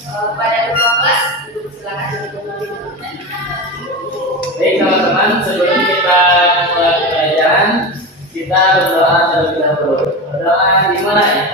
Pada kedua kelas, silakan duduk. Baik teman-teman, sebelum kita mulai pelajaran, kita berdoa terlebih dahulu. Berdoa di mana ya?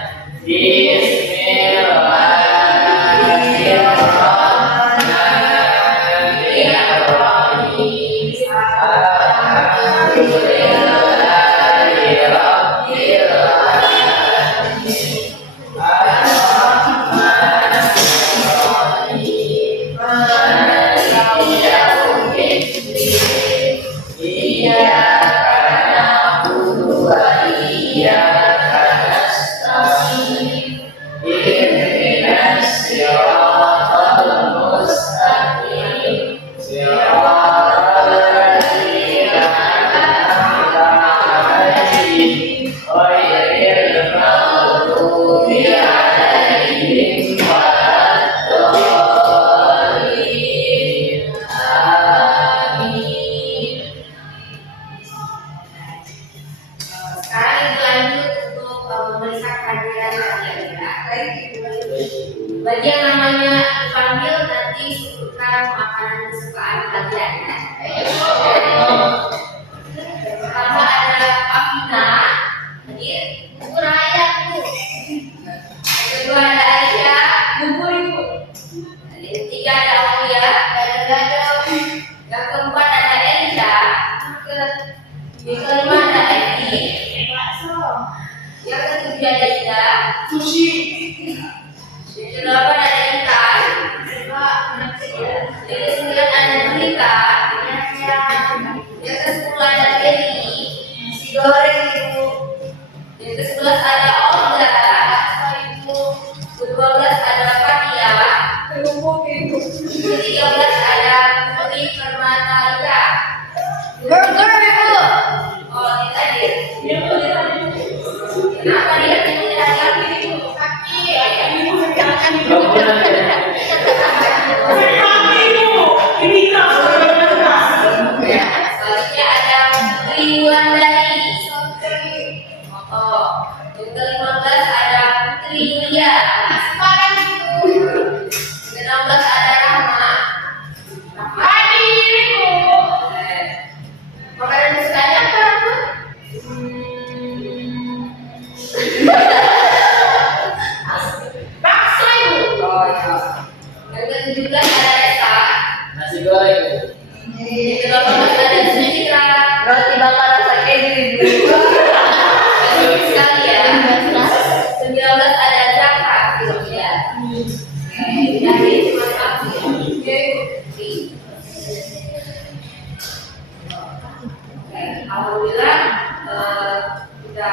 Bagi yang namanya dipanggil nanti sebutkan makanan kesukaan kalian ya. Pertama ada Afina, hadir, bubur ayam Bu. Yang kedua ada Aisyah, bubur Ibu. Yang ketiga ada Aulia, gado-gado. Yang keempat ada Elisa, yang kelima ada Edi, bakso. Yang ketujuh ada Ida, sushi. Yang kedelapan ada Intan, yang kesembilan ada Rita, yang kesepuluh ada Kelly, nasi goreng Ibu. Yang ke-11 ada Olga, Ibu. Ke-12 ada Fatia, kerupuk Ibu. Ke-13 ada Putri Permatalita, burger Ibu. Oh, ini tadi. Kenapa dia tidak lagi Ibu? Selanjutnya ada Triwan dari Moto. Yang ke-15 ada Putri Lia. Ke-16 ada Rahma. Hadir Ibu. Makanan kesukaannya apa Bu? Bakso Ibu. Oh iya. Yang ke-17 ada Esa, Nasi goreng. yang ke-18 ada Citra, Roti bakar rasa keju Ibu. yang sekali ya. 19 ada Zaka, ya. Dari cuma satu. Alhamdulillah kita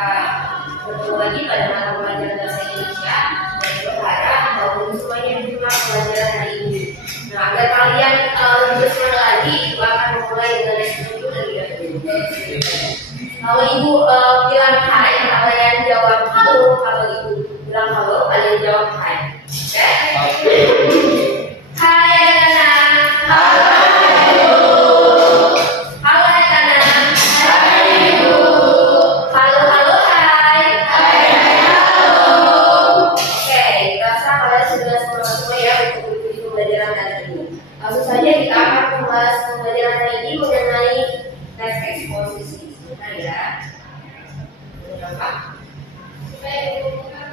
bertemu lagi pada mata pelajaran bahasa Indonesia dan berharap bahwa semuanya menerima pelajaran hari ini. Nah, agar kalian lebih bersemangat lagi, Ibu akan memulai dengan lesson itu lebih dahulu. Kalau Ibu bilang hai, kalian jawab halo. Kalau Ibu bilang halo, kalian jawab hai. Oke? Hai anak-anak. Halo. Halo anak-anak. Hai Ibu. Halo halo hai. Hai halo. Oke, rasa kalian sudah semua ya untuk mengikuti pembelajaran hari ini. Langsung saja kita akan membahas pembelajaran hari ini mengenai teks eksposisi. Sebentar ya.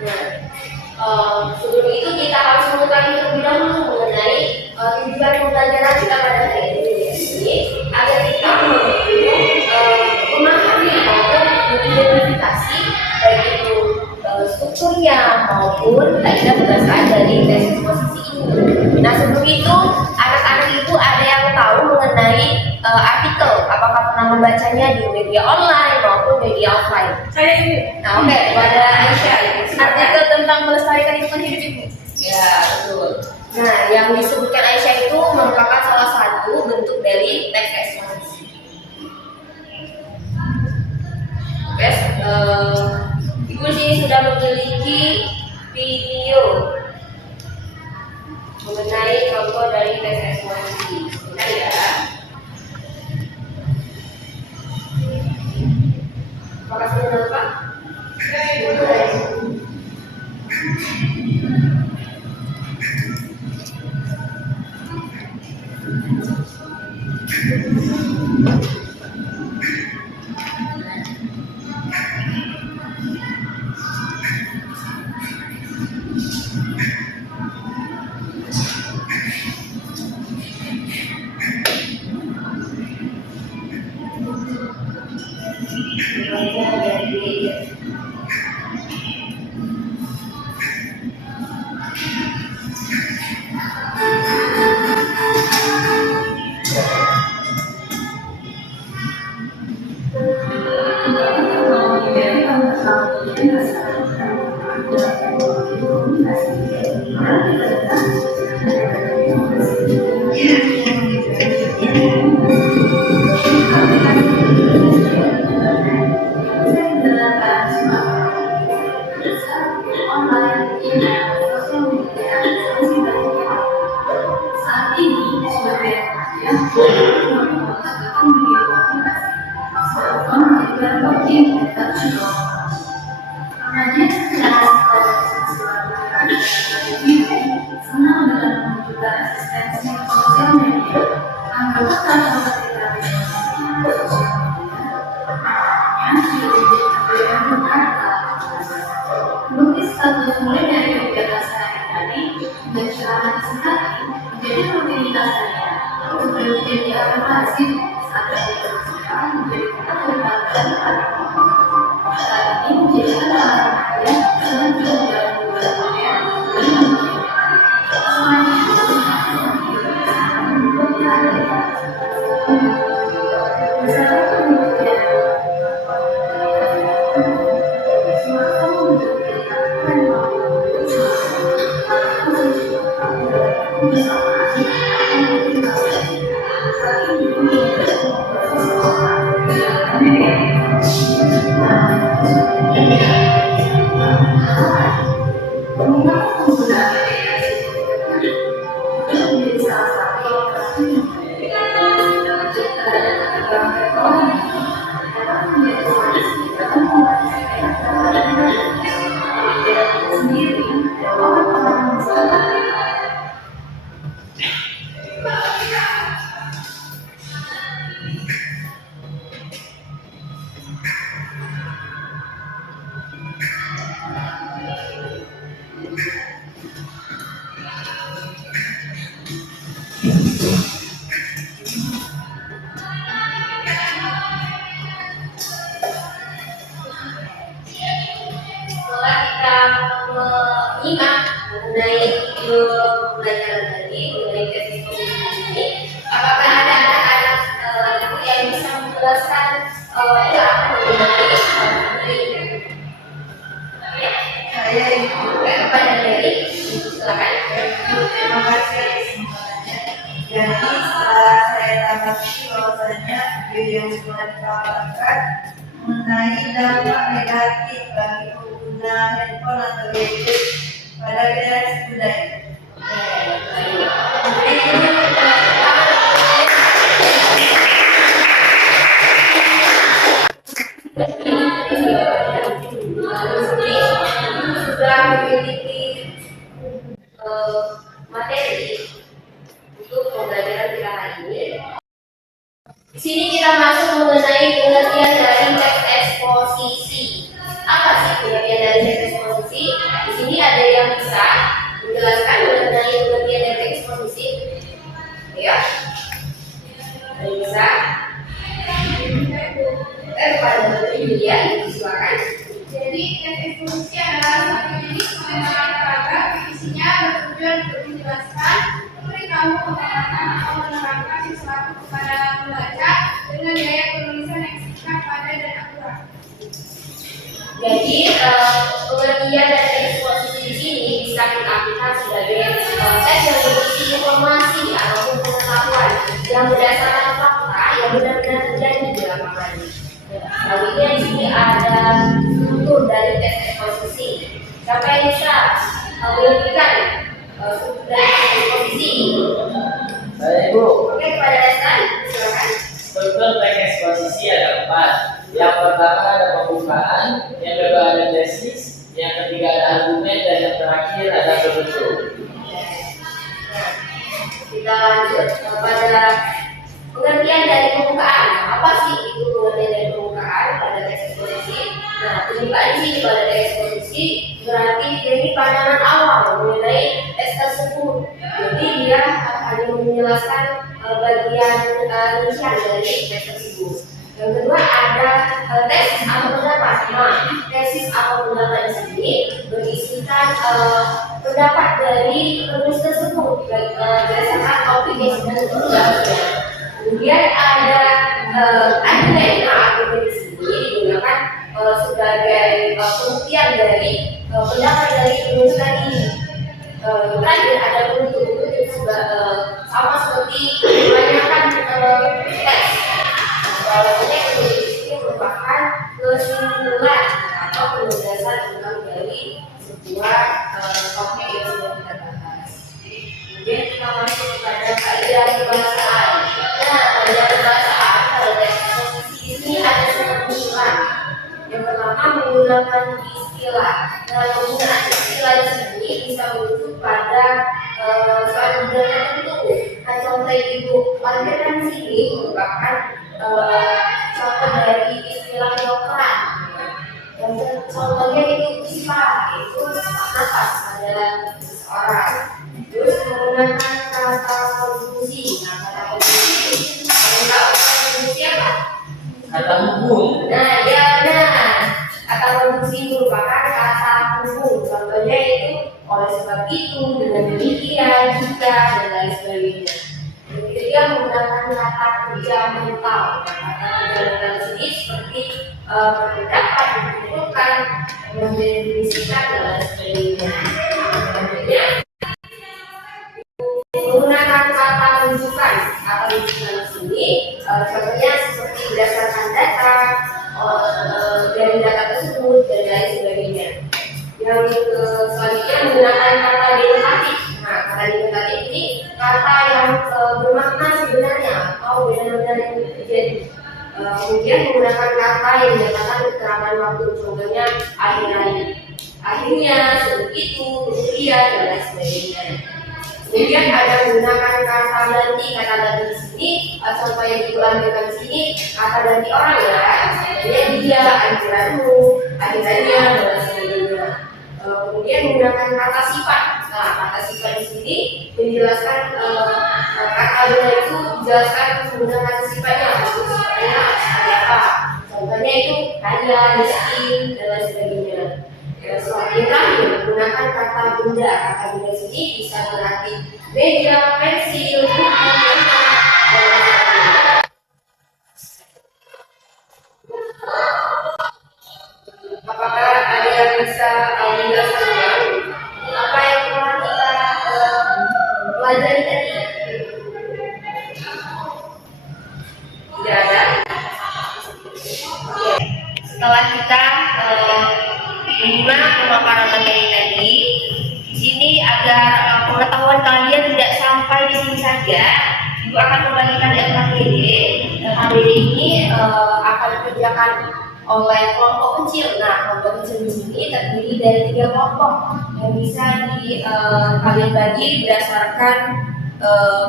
Nah, sebelum itu kita harus mengetahui terlebih dahulu mengenai tujuan pembelajaran kita pada hari ini agar kita mampu memahami maupun mengidentifikasi baik itu strukturnya maupun kaidah berdasarkan dari teks eksposisi ini. Nah, sebelum itu anak-anak Ibu ada yang tahu mengenai artikel, apakah pernah membacanya di media online maupun media offline? Saya Ibu. Nah, oke, kepada Aisyah ya. Artikel tentang melestarikan lingkungan hidup Ibu. Ya, betul. Nah, yang disebutkan Aisyah itu merupakan salah satu bentuk dari teks eksposisi. Oke, Ibu sini sudah memiliki video mengenai contoh dari teks eksposisi. Benar ya? Apakah sudah nampak? Kebiasaan sehari menjadi rutinitas saya untuk menjadi akan lazim saat diteruskan menjadi kata berbangsa di hati. Saat ini menjadi kata saya selanjutnya dalam bulannya setelah kita menyimak mengenai pelajaran tadi mengenai tesis posisi ini, apakah ada anak-anak yang bisa menjelaskan ulang mengenai ini? Ya, Saya Ibu. kepada dari silakan. Terima kasih atas kesempatannya. Jadi setelah saya tanggapi bahwasanya video yang telah dipaparkan mengenai dampak negatif bagi pengguna handphone atau gadget pada generasi muda. Sudah memiliki materi untuk pembelajaran kita hari ini. Di sini kita masuk mengenai pengertian dari teks eksposisi. Apa sih pengertian dari teks eksposisi? Di sini ada yang bisa menjelaskan mengenai pengertian dari teks eksposisi? Ya, ada yang bisa? Kepada Yulia, silakan. Jadi, teks eksposisi adalah satu jenis pengembangan paragraf yang isinya bertujuan untuk menjelaskan, memberitahu, mengatakan atau menerangkan sesuatu kepada pembaca dengan gaya penulisan yang singkat, padat, dan akurat. Jadi pengertian dari eksposisi di sini bisa kita artikan sebagai teks yang berisi informasi ataupun pengetahuan yang berdasarkan fakta yang benar-benar terjadi di lapangan. Selanjutnya di sini ada struktur dari teks eksposisi. Siapa yang bisa menunjukkan struktur dari teks eksposisi? Saya Ibu. Oke, kepada Lestari, silakan. Struktur teks eksposisi ada 4. Yang pertama ada pembukaan, yang kedua ada tesis, yang ketiga ada argumen, dan yang terakhir ada penutup. Kita lanjut pada pengertian dari pembukaan. Apa sih itu pengertian dari pembukaan pada teks eksposisi? Nah, pembukaan di sini pada teks eksposisi berarti jadi pandangan awal mengenai teks tersebut. Jadi dia hanya menjelaskan bagian rincian dari teks tersebut. Yang kedua ada tesis atau pendapat. Nah, tesis atau pendapat di sini berisikan pendapat dari penulis tersebut berdasarkan topik yang sedang dibahasnya. Kemudian ada argumen. Nah, argumen di sini digunakan sebagai pembuktian dari pendapat dari penulis tadi. Terakhir ada penutup sama seperti kebanyakan teks. Pokoknya penulis ini merupakan kesimpulan atau penugasan tentang dari sebuah topik yang sudah kita bahas. Kemudian kita masuk kepada kaidah kebahasaan. Nah, kaidah kebahasaan pada teks eksposisi ini ada 9. Yang pertama menggunakan istilah. Nah, penggunaan istilah di sini bisa merujuk pada suatu benda tertentu. Nah, contoh ibu pelajaran di sini merupakan contoh dari istilah kedokteran. Dan contohnya itu ISPA, itu nafas pada seseorang. menggunakan kata konjungsi. Nah, kata konjungsi, kamu tahu kata konjungsi apa? Kata hubung. Nah, ya benar. Kata konjungsi merupakan kata hubung. Contohnya itu oleh sebab itu, dengan demikian, jika, dan lain sebagainya. Ketiga menggunakan kata kerja mental. Kata kerja mental ini seperti berpendapat, menentukan, mendefinisikan, dan lain sebagainya. Selanjutnya, menggunakan kata rujukan. Kata rujukan di sini contohnya seperti berdasarkan data, dari data tersebut, dan lain sebagainya. Yang selanjutnya menggunakan kata denotatif. Nah, kata denotatif ini kata yang bermakna sebenarnya atau benar-benar yang terjadi. Kemudian menggunakan kata yang menyatakan keterangan waktu, contohnya akhirnya, sebegitu, kemudian, dan lain sebagainya. Kemudian ada menggunakan kata ganti. Kata ganti di sini contoh yang diambilkan di sini kata ganti orang ya. Dia, anjuranmu, akhirnya, dan lain sebagainya. Kemudian menggunakan kata sifat. Nah, kata sifat di sini menjelaskan kata benar itu dijelaskan menggunakan sifatnya. Maksud sifatnya seperti apa? Contohnya itu kaya, miskin, dan lain sebagainya. Yang terakhir menggunakan kata benda. Kata benda di sini bisa berarti meja, pensil, buku, pena, dan lain sebagainya. Apakah ada yang bisa menjelaskan apa yang telah kita pelajari tadi? Tidak ada? Oke. Setelah kita menyimak pemaparan materi tadi, di sini agar pengetahuan kalian tidak sampai di sini saja, Ibu akan membagikan LKPD. LKPD ini akan dikerjakan oleh kelompok kecil. Nah, kelompok kecil di sini terdiri dari 3 kelompok yang bisa kalian bagi berdasarkan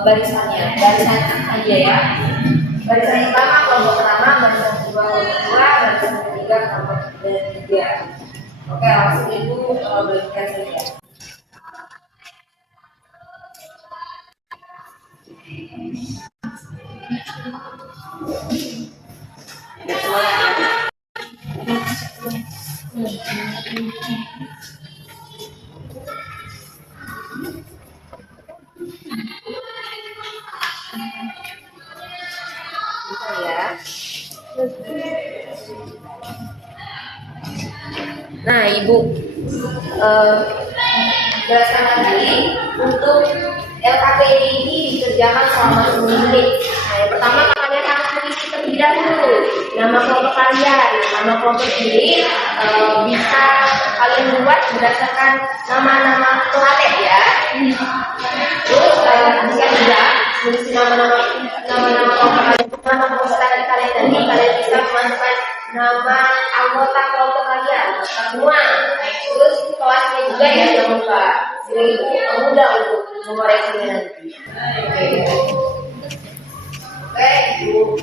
barisannya. Barisan aja ya. Barisan pertama kelompok pertama, barisan kedua kelompok kedua, barisan ketiga kelompok ketiga. Oke, langsung Ibu bagikan saja. Nah, Ibu jelaskan lagi untuk LKPD ini dikerjakan selama 10 menit. Nah, yang pertama kalian harus mengisi terlebih dahulu nama kelompok kalian. Nama kelompok ini bisa kalian buat berdasarkan nama-nama telaten ya. Terus jika tidak mengisi nama-nama kelompok kalian, nama kelompok kalian tadi, kalian bisa memasukkan nama anggota kelompok kalian semua. Terus kelasnya juga ya, jangan lupa. Jadi itu mudah untuk mengoreksinya nanti. Oke, Ibu,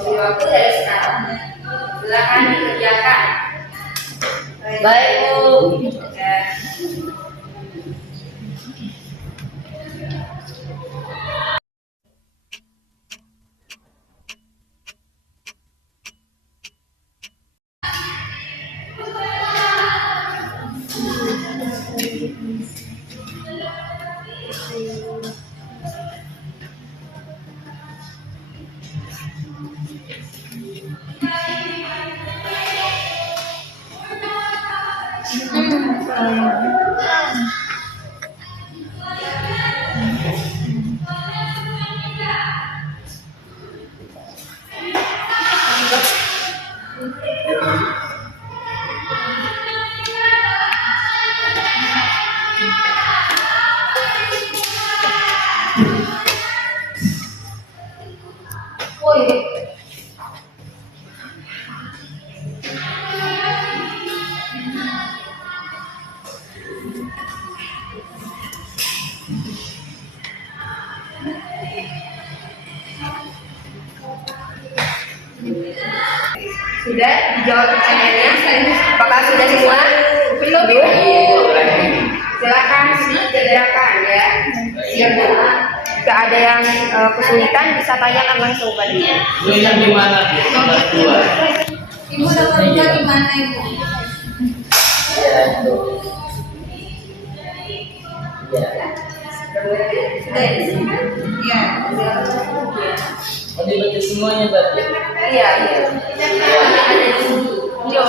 beri waktu dari sekarang. Silakan dikerjakan. Baik, Bu. Sudah dijawab pertanyaannya? Apakah sudah semua? Belum, Ibu. Silakan dikerjakan ya. Jika ada yang kesulitan bisa tanyakan langsung pada dia. Lu yang gimana? Nomor 2. Ibu nomor 2 gimana Ibu? Ya, itu. Ya. Iya. Oh, dibaca semuanya berarti. Iya.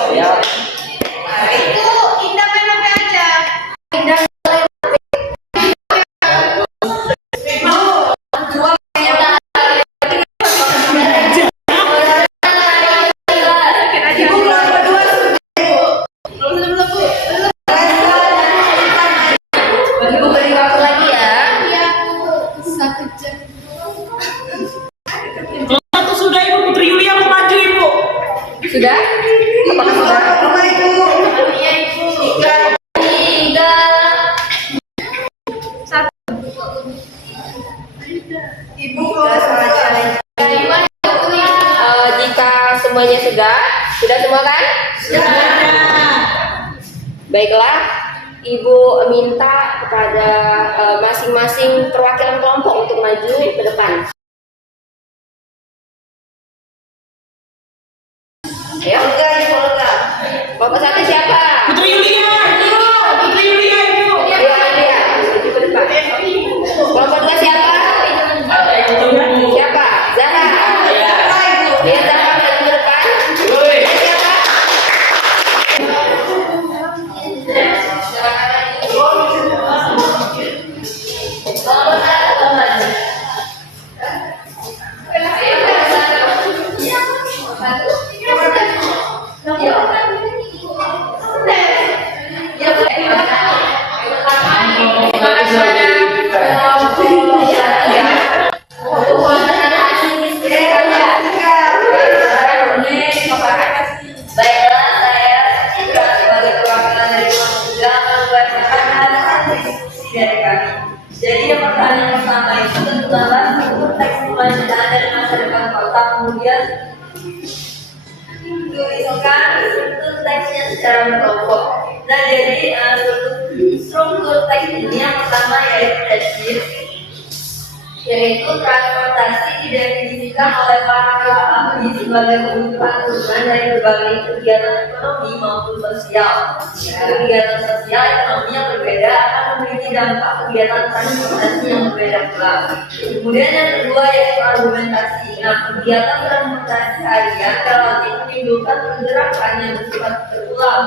Ya. Itu Indah main HP aja. Ibu beri waktu lagi ya. Iya Bu, satu jam. Satu sudah Ibu. Putri Yulia mau maju Ibu. Sudah? Apakah sudah? Apa Ibu? Tiga. Ibu kalau salah Jika semuanya sudah semua kan? Baiklah, Ibu minta kepada masing-masing perwakilan kelompok untuk maju ke depan. Ya, Olga, Ibu Olga. kelompok satu siapa? Putri Yulia Ibu. Putri Yulia Ibu. Ayo Alia, maju ke depan. Kelompok dua siapa? Siapa? Zara. Ya, Zara maju ke depan. Siapa? Kelompok satu maju. Baiklah, saya Citra sebagai perwakilan dari kelompok tiga akan membacakan hasil diskusi dari kami. Jadi yang pertanyaan pertama itu tentulah struktur teks kemacetan dan masa depan kota, kemudian tuliskan struktur teksnya secara berkelompok. Nah, jadi struktur teks ini yang pertama yaitu tesis, yaitu transportasi didefinisikan oleh para ahli sebagai kebutuhan turunan dari berbagai kegiatan ekonomi maupun sosial. Kegiatan sosial ekonomi yang berbeda akan memiliki dampak kegiatan transportasi yang berbeda pula. Kemudian yang kedua yaitu argumentasi. Nah, kegiatan transportasi harian relatif menimbulkan pergerakan yang bersifat berulang.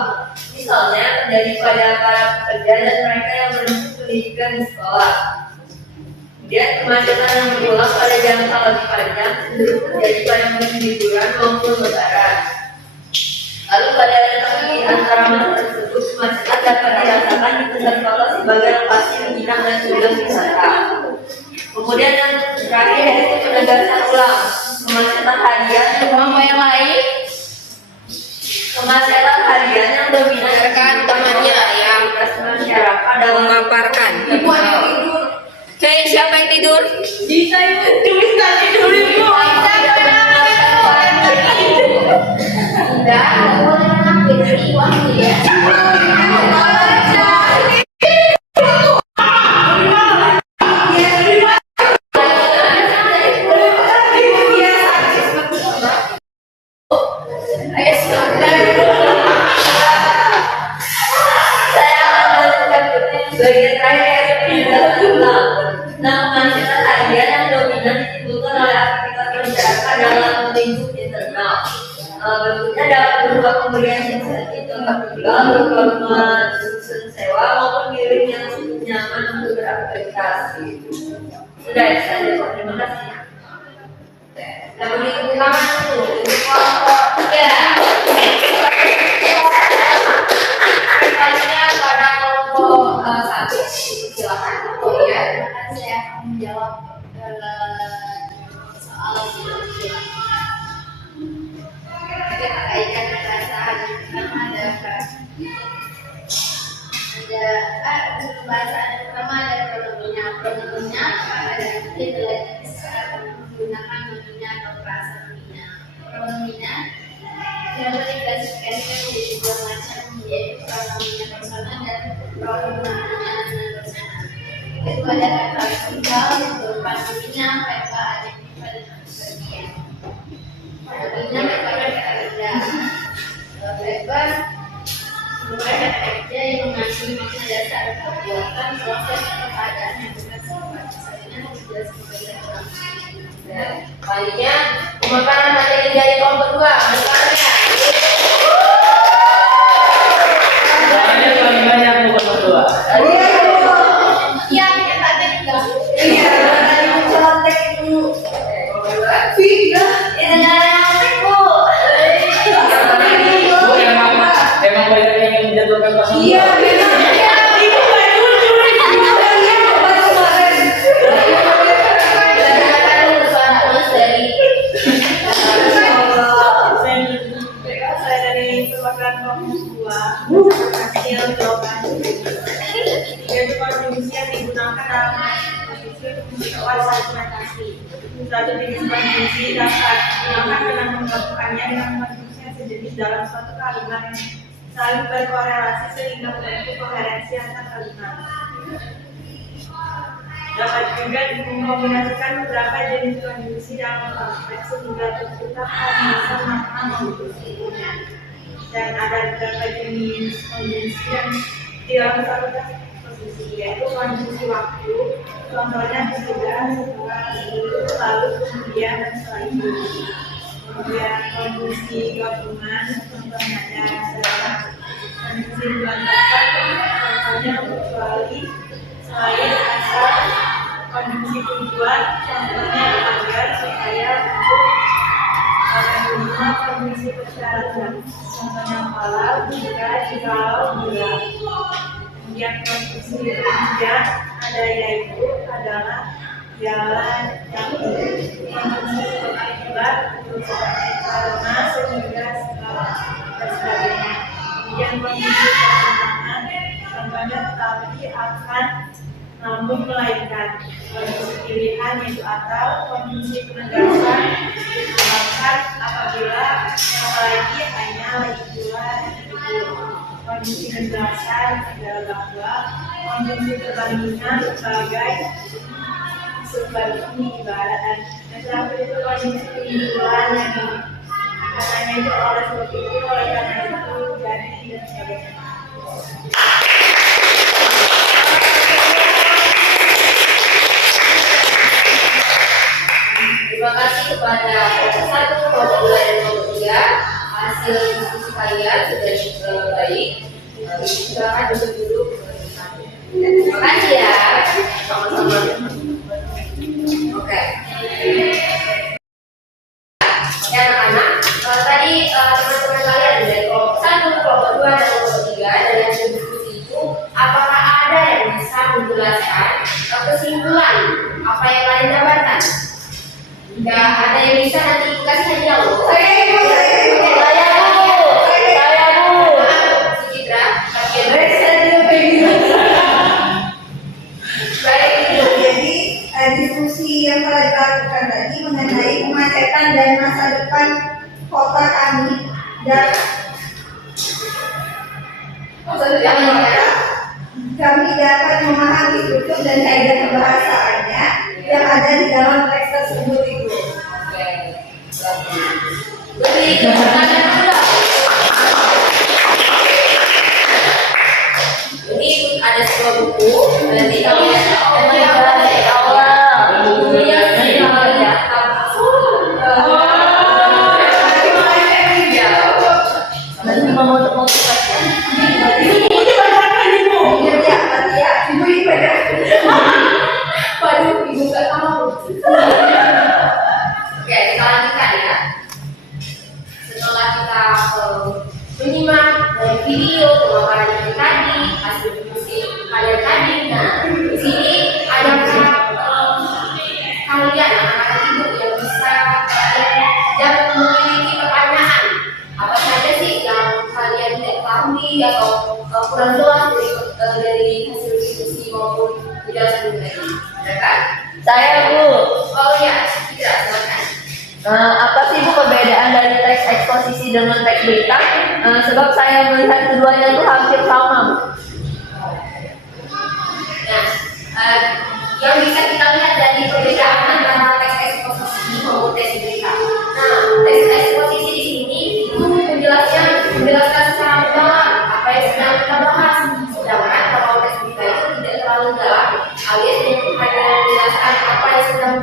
Misalnya terjadi pada para pekerja dan mereka yang menempuh pendidikan di sekolah. Kemudian kemacetan yang berulang pada jangka lebih panjang cenderung terjadi pada musim liburan maupun lebaran. Lalu pada relasi antara masa tersebut, kemacetan dapat dirasakan di pusat kota sebagai lokasi menginap dan tujuan wisata. Kemudian yang terakhir yaitu penegasan ulang. Kemacetan harian yang lain. Kemacetan harian yang dominan rekan temannya yang masyarakat dalam memaparkan. Ibu. Oke, siapa yang tidur? Bisa Ibu. Bisa tidur Ibu. Tidak, boleh mengambil dari uang ya. Bagian terakhir nah, kemacetan harian yang dominan ditimbulkan oleh aktivitas masyarakat dalam lingkup internal. Bentuknya dapat berupa pemberian insentif tempat tinggal, berupa susun sewa maupun milik yang cukup nyaman untuk beraktivitas. Sudah itu saja, terima kasih. Yang berikut pertama itu kelompok tiga. Selanjutnya pada kelompok satu, silakan. Oh iya. Saya akan menjawab soal terkaitan dengan perasaan. Pertama ada pembahasan pertama ada pronomina. Pronomina ada adalah menggunakan nomina atau frasa nomina. Pronomina dapat diklasifikasikan menjadi dua macam, yaitu pronomina personal dan pronomina non personal. Kedua data tunggal berupa dominan, verbal, adjektif, dan adverbial. Dominan merupakan kata kerja. Verbal merupakan kata kerja yang mengandung makna dasar perbuatan, proses, atau keadaan yang bukan sifat. Misalnya dijelaskan sebagai orang. Selanjutnya, pemakaran materi dari kelompok 2. Misalnya, Soalnya paling banyak bukan berdua. Iya, kita tadi juga. Iya, tadi mencontek itu. Iya, Bu. Bu, emang banyak yang menjatuhkan pasal Iya, dua. memang. Ibu nggak jujur itu. Iya, baru kemarin. Berdasarkan urusan tulis dari Saya dari perwakilan kelompok 2 hasil jawaban yaitu kontribusi yang digunakan dalam kontribusi untuk memperkuat argumentasi. Suatu jenis kontribusi dapat digunakan dengan menggabungkannya dengan kontribusi yang sejenis dalam suatu kalimat yang saling berkorelasi sehingga membentuk koherensi antar kalimat. Dapat juga mengkombinasikan beberapa jenis kontribusi dalam konteks sehingga tercipta kombinasi makna kontribusinya. Dan ada beberapa jenis kontribusi yang di dalam satu posisi, yaitu kontribusi waktu, contohnya sesudah, setelah, sebelum, lalu, kemudian, dan setelah itu. Kemudian kontribusi gabungan, contohnya ada setelah kontribusi berantakan, contohnya kecuali, selain, asal, kontribusi tujuan, contohnya agar, supaya, untuk, kelima kontribusi persyaratan, contohnya kalau, jika, jikalau, bila. Kemudian kontribusi ketiga ada yaitu adalah jalan yang kontribusi akibat untuk karena sehingga dan sebagainya. Kemudian kontribusi pertentangan contohnya tetapi akan namun melainkan. Kontribusi pilihan yaitu atau kontribusi penegasan ditambahkan apabila yang lagi hanya lagi pula itu. Kondisi penjelasan adalah bahwa kondisi perbandingan sebagai ibarat dan terakhir itu kondisi penyimpulan yang katanya itu oleh sebab itu oleh karena itu jadi dan sebagainya. Terima kasih kepada kelompok 1, kelompok 2, dan kelompok 3. Hasil diskusi kalian sudah baik. Silakan duduk. Terima kasih ya. Sama-sama. Oke. Oke anak-anak, tadi teman-teman kalian dari kelompok 1, kelompok 2, dan kelompok 3 dari hasil diskusi itu, apakah ada yang bisa menjelaskan kesimpulan apa yang kalian dapatkan? Jika ada yang bisa nanti kasih hadiah loh. Saya Bu. Si Citra, bagian Jadi diskusi yang telah dilakukan tadi mengenai kemacetan dan masa depan kota kami dan kami dapat memahami tutur dan kaidah kebahasaannya yang ada di dalam teks tersebut itu. Beri keterangan dulu. Ini ada sebuah buku. Nanti kalian dari awal. Bukunya ya. Nanti mau motivasi. Waduh, ibu gak tahu. Oke, kita lanjutkan ya. Setelah kita menyimak dari video pemaparan yang tadi, hasil diskusi kalian tadi. Nah, di sini adakah kalian anak-anak ibu yang bisa yang memiliki pertanyaan apa saja sih yang kalian tidak pahami atau kurang jelas dari hasil diskusi maupun penjelasan tadi? Ada kan? Saya Bu. Oh ya, tidak, silakan. Apa sih Bu perbedaan dari teks eksposisi dengan teks berita? Sebab saya melihat keduanya itu hampir sama Bu. Nah, yang bisa kita lihat dari perbedaan antara teks eksposisi maupun teks berita. Nah, teks eksposisi di sini itu menjelaskan secara mendalam apa yang sedang kita bahas. Sedangkan kalau teks berita itu tidak terlalu dalam, alias hanya menjelaskan apa yang sedang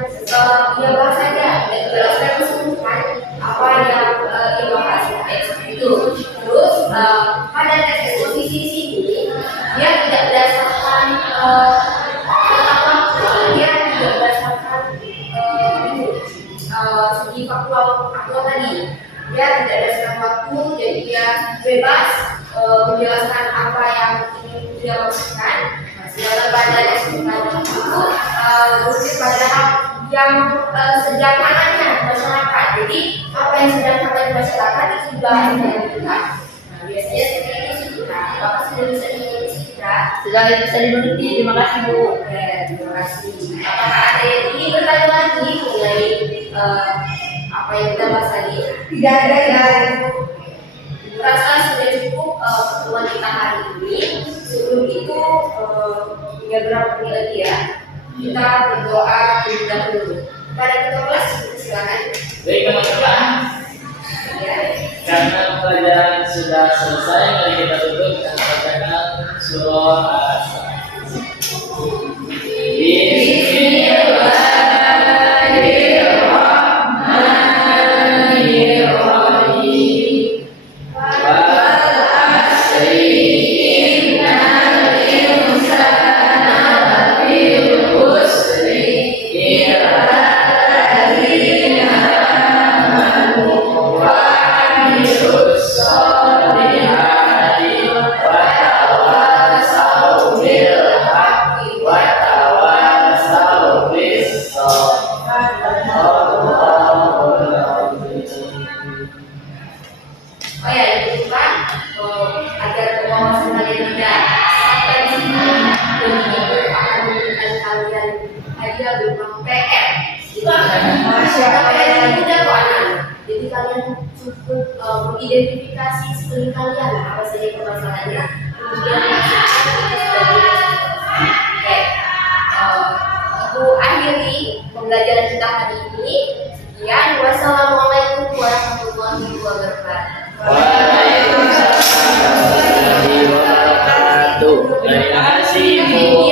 dia bahas saja, dan menjelaskan keseluruhan apa yang dia bahas. Itu. Terus pada teks eksposisi di sini dia tidak berdasarkan dia tidak berdasarkan segi faktual tadi. Dia tidak berdasarkan waktu, jadi dia bebas menjelaskan apa yang ingin dia maksudkan. Sedangkan pada teks berita itu berujuk pada hal yang sedang hangatnya masyarakat. Jadi apa yang sedang hangat masyarakat itu juga yang kita. Nah, biasanya seperti itu sih kita. Bapak sudah bisa dimengerti kita. Sudah bisa dimengerti. Terima kasih Bu. Oke, terima kasih. Apakah ada yang ingin bertanya lagi mengenai apa yang kita bahas tadi? Tidak ada ya Ibu. Rasa sudah cukup pertemuan kita hari ini. Sebelum itu tinggal berapa menit lagi ya. Kita berdoa terlebih dahulu. Pada ketua kelas, silakan. Baik teman-teman, Ya. karena pelajaran sudah selesai, mari kita tutup dengan bacaan surah Al-Asr. Bismillahirrahmanirrahim. Wal asri innal insana lafii khusri illa allazina amanu wa amilus solihati wa tawasaw bil haqqi wa tawasaw bis sabr. Allahul azim. Oh ya, dibutuhkan agar wawasan kalian tidak sampai di sini, dan ibu akan memberikan kalian hadiah berupa PR. Itu akan kalian mudah kok anak. Jadi kalian cukup mengidentifikasi sekeliling kalian apa saja permasalahannya, kemudian masukkan itu sebagai oke. Ibu akhiri pembelajaran kita hari ini. Sekian, wassalamualaikum warahmatullahi wabarakatuh. Waalaikumsalam warahmatullahi wabarakatuh. Terima kasih Bu.